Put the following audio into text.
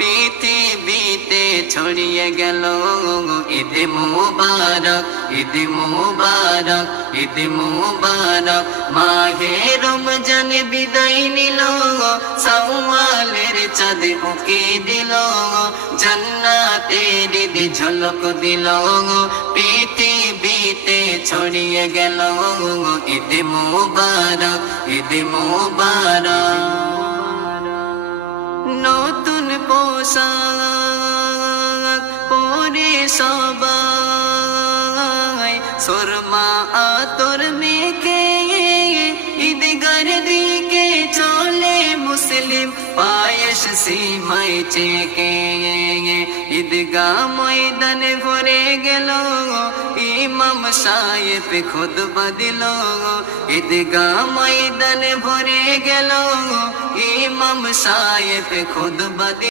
পৃথিবীতে ছড়িয়ে গেল। ঈদ মুবারক, ঈদ মুবারক, ঈদ মুবারক। মাহে রমজান বিদায় নিল, শাওয়ালের চাঁদ উকি দিল, জান্নাতের ঈদ ঝলক দিল। পৃথিবীতে ছড়িয়ে গেল। ঈদ মুবারক, ঈদ মুবারক। নতুন পোশাক পরে সবাই সুরমা আতর মেখে ঈদগার দিকে চলে মুসলিম পায়েস সিমাই চেকে। ঈদগাহ ময়দানে ভরে গেল, ইমাম সাহেব খুতবা দিল। ঈদগাহ ময়দানে ভরে গেল, ইমাম সাহেব খুতবা দিল।